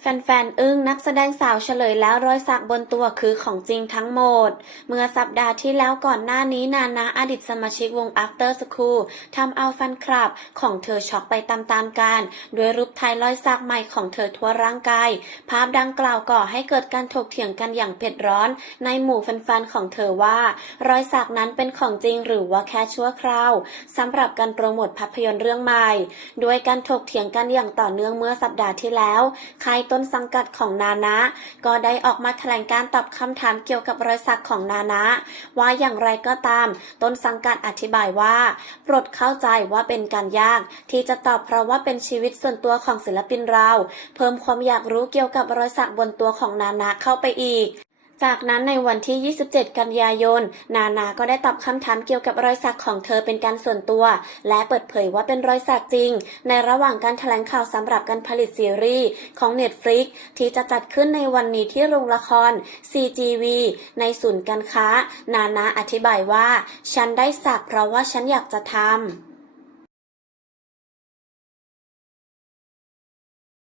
แฟนๆ อึ้งนักแสดงสาวเฉลยแล้วรอยสักบนตัวคือของจริงทั้งหมด เมื่อสัปดาห์ที่แล้วก่อนหน้านี้นานาอดีตสมาชิกวง After School ทำเอาแฟนคลับของเธอช็อกไปตามๆกัน ด้วยรูปถ่ายรอยสักใหม่ของเธอทั่วร่างกาย ภาพดังกล่าวก่อให้เกิดการถกเถียงกันอย่างเผ็ดร้อน ในหมู่แฟนๆ ของเธอว่า รอยสักนั้นเป็นของจริงหรือว่าแค่ชั่วคราวสำหรับการโปรโมทภาพยนตร์เรื่องใหม่ ด้วยการถกเถียงกันอย่างต่อเนื่องเมื่อสัปดาห์ที่แล้วใค่ายต้นสังกัดของนานะ ก็ได้ออกมาแถลงการตอบคำถามเกี่ยวกับรอยสักของนานะ ว่าอย่างไรก็ตาม ต้นสังกัดอธิบายว่าโปรดเข้าใจว่าเป็นการยาก ที่จะตอบเพราะว่าเป็นชีวิตส่วนตัวของศิลปินเรา เพิ่มความอยากรู้เกี่ยวกับรอยสักบนตัวของนานะเข้าไปอีก จากนั้นในวันที่ 27 กันยายน นานาก็ได้ตอบคำถามเกี่ยวกับรอยสักของเธอเป็นการส่วนตัว และเปิดเผยว่าเป็นรอยสักจริง ในระหว่างการแถลงข่าวสำหรับการผลิตซีรีส์ของ Netflix ที่จะจัดขึ้นในวันนี้ที่โรงละคร CGV ในศูนย์การค้า นานาอธิบายว่า ฉันได้สักเพราะว่าฉันอยากจะทำ